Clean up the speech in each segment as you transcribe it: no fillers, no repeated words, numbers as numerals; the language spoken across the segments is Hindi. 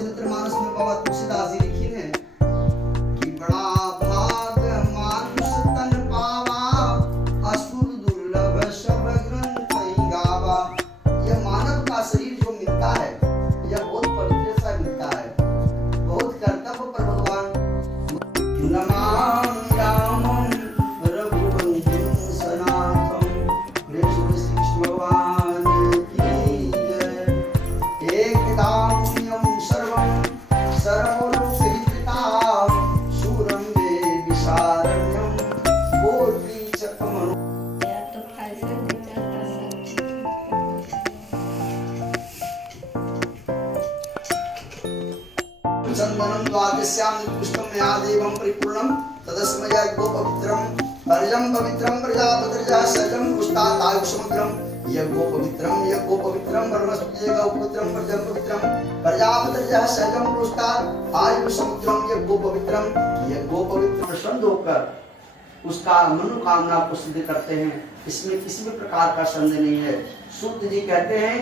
रामचरितमानस में बाबा तुलसीदास जी लिखी है कि बड़ा भाग मानुष तन पावा, असुर दुर्लभ सब ग्रंथ गावा। यह मानव का शरीर जो मिलता है यह बहुत पवित्र सा मिलता है, बहुत कर्तव्य पर भगवान नमामि रामं रघुवंशं सनातनं। प्रेम से श्री कृष्ण भगवान की जय। एकदा मुनियं सर्वं सर्वलोकहितं शूरं वे विशारण्यं कोटिचकमनु। चंदनं द्वादश्यां पुष्पं मया देवं परिपूर्णं तदस्मै यज्ञोपवित्रं पर्यं पवित्रं प्रजापतिर्यः सजं पुष्टातायुषमुद्रं यज्ञोपवित्रं यज्ञोपवित्रं ब्रह्मस्पति गौपवित्रं पर्यं पवित्रं प्रजापतिर्यः सजं पुष्टातायुषमुद्रं यज्ञोपवित्रं यज्ञोपवित्रं। प्रसन्न होकर उसका मनोकामना को सिद्ध करते हैं, इसमें किसी भी प्रकार का संदेह नहीं है। सूत जी कहते हैं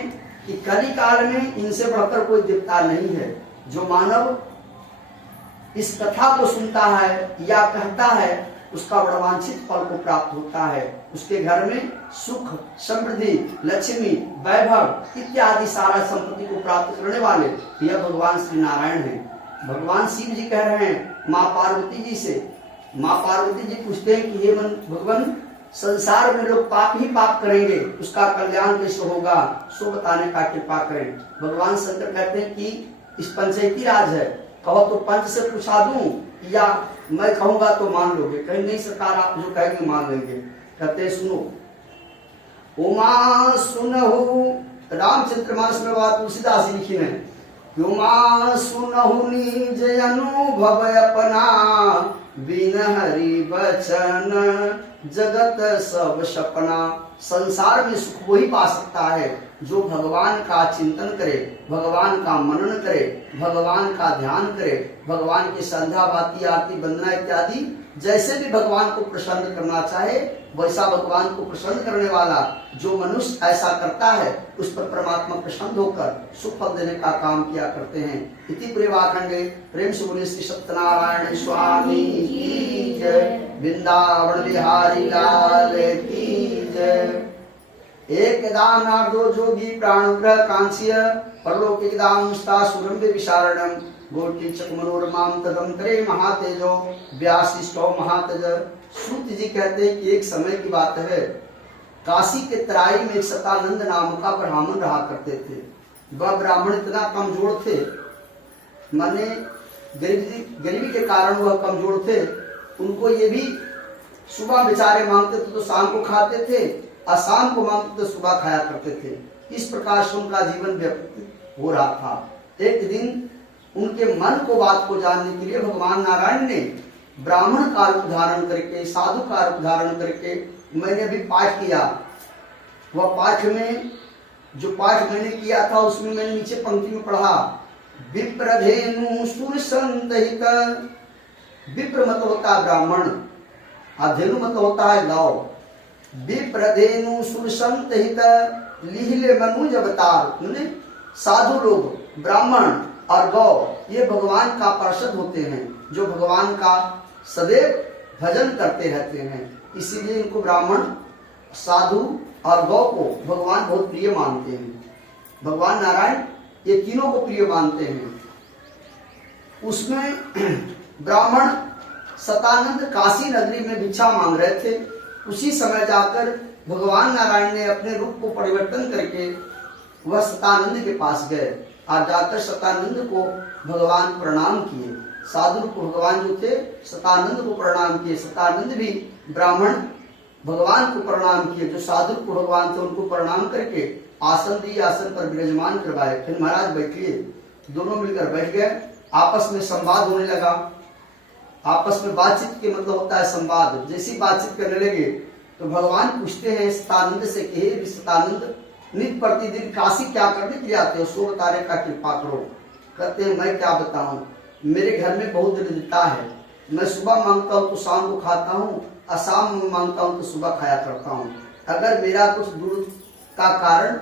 कि कली काल में इनसे बढ़कर कोई देवता नहीं है। जो मानव इस कथा को सुनता है या कहता है उसका बड़ा वांछित फल को प्राप्त होता है। उसके घर में सुख, समृद्धि, लक्ष्मी, वैभव इत्यादि सारा संपत्ति को प्राप्त करने वाले यह भगवान श्री नारायण हैं। भगवान शिव जी कह रहे हैं माँ पार्वती जी से, माँ पार्वती जी पूछते हैं कि हे भगवान संसार में लोग पाप ही पाप करेंगे, उसका कल्याण कैसे होगा, सो बताने का कृपा करें। भगवान शंकर कहते हैं कि इस पंचायती राज है, कहो तो पंच से पूछा दूं या मैं कहूंगा तो मान लोगे। कहीं नहीं सरकार, आप जो कहेंगे मान लेंगे। कहते सुनो उमा सुनहु, रामचरितमानस में बात तुलसीदास जी लिखी है, उमा सुनहु निज अनुभव अपना, बिन हरि बचन जगत सब सपना। संसार में सुख वही पा सकता है जो भगवान का चिंतन करे, भगवान का मनन करे, भगवान का ध्यान करे, भगवान की संध्या बाती आरती वंदना इत्यादि जैसे भी भगवान को प्रसन्न करना चाहे वैसा भगवान को प्रसन्न करने वाला जो मनुष्य ऐसा करता है उस पर परमात्मा प्रसन्न होकर सुख फल देने का काम किया करते हैं। इति प्रेमाखंडे प्रेम से बोले श्री सत्यनारायण स्वामी की जय, वृंदावन बिहारी लाल की जय। एकदा नारदो जोगी प्राणुग्रह कांस्य परलोकिदां सुरंभे विशारणं गोटीचक मनोरमां तदंतरे महातेजो व्यासिष्ठो महातेज। सूत जी कहते हैं कि एक समय की बात है, काशी के तराई में एक सतानंद नाम का ब्राह्मण रहा करते थे। वह ब्राह्मण इतना कमजोर थे, माने गरीबी के कारण वह कमजोर थे। उनको ये भी सुबह बेचारे मांगते थे तो शाम को खाते थे, और शाम को मांगते तो सुबह खाया करते थे। इस प्रकार से उनका जीवन व्यतीत हो रहा था। एक दिन उनके मन को बात को जानने के लिए भगवान नारायण ने ब्राह्मण का रूप धारण करके, साधु का रूप धारण करके मैंने अभी पाठ किया। वह पाठ में जो पाठ मैंने किया था उसमें मैंने नीचे पंक्ति में पढ़ा, विप्रधेनु सुर संतहित। विप्र मतलब होता है ब्राह्मण, अधेनु मतलब होता है गौ। विप्रधेनु सुर संतहित लिहिले मनुज अवतार। साधु लोग, ब्राह्मण और गौ ये भगवान का पार्षद होते हैं जो भगवान का सदैव भजन करते रहते हैं। इसीलिए इनको ब्राह्मण, साधु और गौ को भगवान बहुत प्रिय मानते हैं। भगवान नारायण ये तीनों को प्रिय मानते हैं। उसमें ब्राह्मण सतानंद काशी नगरी में भिक्षा मांग रहे थे। उसी समय जाकर भगवान नारायण ने अपने रूप को परिवर्तन करके वह सतानंद के पास गए और जाकर सतानंद को भगवान प्रणाम किए। साधु को भगवान जो थे सतानंद को प्रणाम किए। सतानंद भी ब्राह्मण भगवान को प्रणाम किए। जो साधु को भगवान थे उनको प्रणाम करके आसन दिए, आसन पर विराजमान करवाए। फिर महाराज बैठिए, दोनों मिलकर बैठ गए। आपस में संवाद होने लगा। आपस में बातचीत के मतलब होता है संवाद। जैसी बातचीत करने लगे तो भगवान पूछते हैं सतानंद से कि हे सतानंद, नित्य प्रतिदिन काशी क्या करने के लिए आते हो, सो बताने का कृपा करो। कहते हैं मैं क्या बताऊं, मेरे घर में बहुत दरिद्रता है। मैं सुबह मांगता हूँ तो शाम को खाता हूँ, और शाम में मांगता हूँ तो सुबह खाया करता हूँ। अगर मेरा कुछ दूर का कारण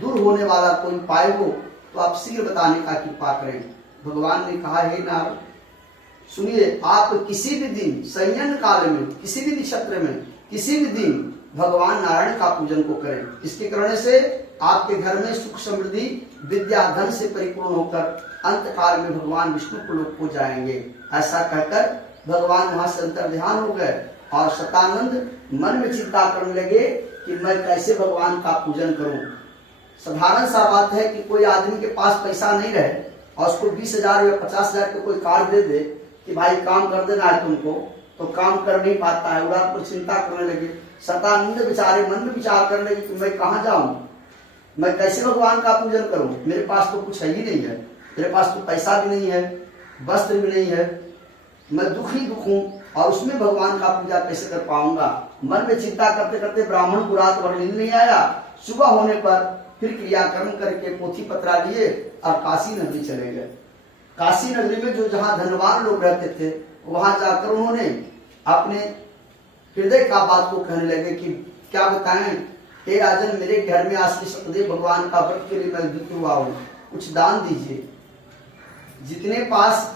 दूर होने वाला कोई उपाय हो तो आप शीघ्र बताने का कृपा करें। भगवान ने कहा, हे नारद सुनिए, आप किसी भी दिन संयन काल में, किसी भी नक्षत्र में, किसी भी दिन भगवान नारायण का पूजन को करें। इसके करने से आपके घर में सुख समृद्धि विद्या धन से परिपूर्ण होकर अंत काल में भगवान विष्णु को लोक को जाएंगे। ऐसा कहकर भगवान वहां से अंतर ध्यान हो गए और शतानंद मन में चिंता करने लगे कि मैं कैसे भगवान का पूजन करूं। साधारण सा बात है कि कोई आदमी के पास पैसा नहीं रहे और उसको 20,000 या 50,000 का कोई कार्ड दे दे कि भाई काम कर देना है तुमको, तो काम कर नहीं पाता है। उड़ा पर चिंता करने लगे। शतानंद बेचारे मन में विचार करने लगे कि मैं कहाँ जाऊं, मैं कैसे भगवान का पूजन करूं, मेरे पास तो कुछ है ही नहीं है, मेरे पास तो पैसा भी नहीं है, वस्त्र भी नहीं है, मैं दुख ही दुख हूं और उसमें भगवान का पूजा कैसे कर पाऊंगा। मन में चिंता करते करते ब्राह्मण को रात भर नींद नहीं आया। सुबह होने पर फिर क्रियाकर्म करके पोथी पत्रा लिए और काशी नगरी चले गए। काशी नगरी में जो जहाँ धनवान लोग रहते थे, वहां जाकर उन्होंने अपने हृदय का बात को कहने लगे कि क्या बताएं, हे राजन, मेरे घर में आज श्री सतदेव भगवान का व्रत के लिए मैं दुखी हुआ हूँ, कुछ दान दीजिए। जितने पास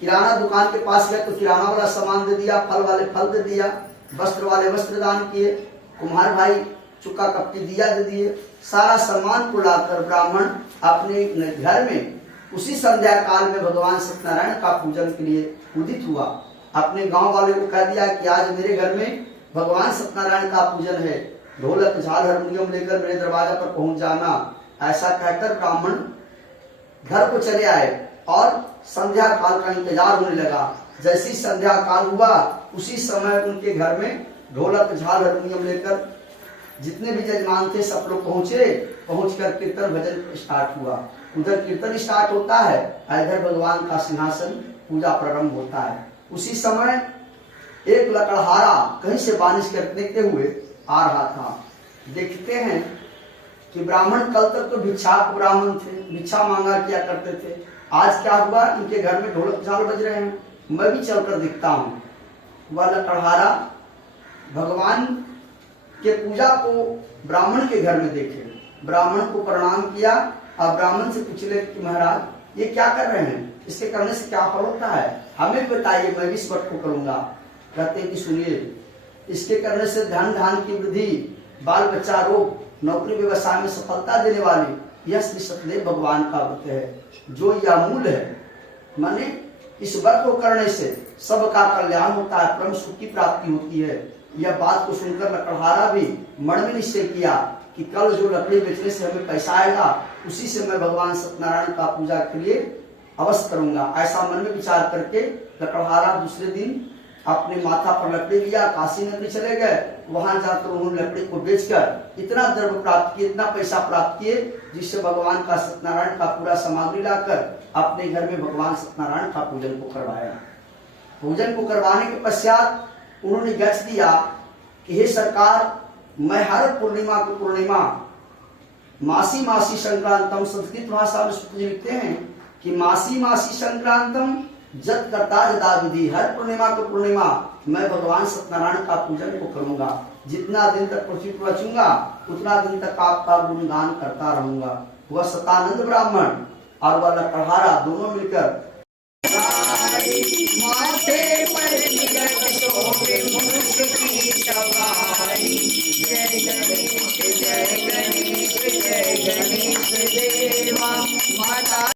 किराना दुकान के पास गए तो किराना वाला सामान दे दिया, फल वाले फल दे दिया, वस्त्र वाले वस्त्र दान किए, कुम्हार भाई चुका कपटी दिया दे दिए। सारा सामान को लाकर ब्राह्मण अपने घर में उसी संध्या काल में भगवान सत्यनारायण का पूजन के लिए उदित हुआ। अपने गांव वाले को कह दिया कि आज मेरे घर में भगवान सत्यनारायण का पूजन है, ढोलक झाल हारमोनियम लेकर मेरे दरवाजा पर पहुंच जाना। ऐसा कहकर ब्राह्मण घर को चले आए और संध्या काल का इंतजार होने लगा। जैसी संध्या काल हुआ उसी समय उनके घर में ढोलक झाल हारमोनियम लेकर जितने भी जजमान थे सब लोग पहुंचे। पहुंचकर कीर्तन भजन स्टार्ट हुआ। उधर कीर्तन स्टार्ट होता है, इधर भगवान का सिंहासन पूजा प्रारंभ होता है। उसी समय एक लकड़हारा कहीं से बारिश करते हुए आ रहा था। देखते हैं कि ब्राह्मण कल तक तो भिक्षाक ब्राह्मण थे, भिक्षा मांगा किया करते थे। आज क्या हुआ, इनके घर में ढोलक झाल बज रहे हैं, मैं भी चलकर दिखता हूँ। वह लकड़हारा भगवान के पूजा को ब्राह्मण के घर में देखे, ब्राह्मण को प्रणाम किया और ब्राह्मण से पूछले कि महाराज ये क्या कर रहे हैं, इसके करने से क्या फल होता है, हमें बताइए, मैं भी इस व्रत को करूंगा। कहते हैं कि सुनिए, इसके करने से धन धान की वृद्धि, बाल बच्चा रोग, नौकरी व्यवसाय में सफलता देने वाली यह श्री सतदेव भगवान का व्रत है, जो यह मूल है। माने इस व्रत को करने से सबका कल्याण होता है, परम सुख की प्राप्ति होती है। यह बात को सुनकर लकड़हारा भी मन में निश्चय किया कि कल जो लकड़ी बेचने से हमें पैसा आएगा उसी से मैं भगवान सत्यनारायण का पूजा के लिए अवश्य करूंगा। ऐसा मन में विचार करके लकड़हारा दूसरे दिन अपने माथा पर लकड़ी लिया, काशी नगरी चले गए। वहां जाकर उन्होंने लकड़ी को बेचकर इतना द्रव्य प्राप्त किए, इतना पैसा प्राप्त किए, जिससे भगवान का सत्यनारायण का पूरा सामग्री लाकर अपने घर में भगवान सत्यनारायण का पूजन को करवाया। पूजन को करवाने के पश्चात उन्होंने गच दिया कि हे सरकार, मैं हर पूर्णिमा को पूर्णिमा मासी मासी संक्रांतम, संस्कृत भाषा में लिखते हैं कि मासी मासी संक्रांतम जत करता जदा विधि, हर पूर्णिमा को पूर्णिमा मैं भगवान सत्यनारायण का पूजन को करूंगा। जितना दिन तक पृथ्वी पर बचूंगा उतना दिन तक आपका गुणगान करता रहूंगा। वह शतानंद ब्राह्मण और वह लकड़हारा दोनों मिलकर माथे पर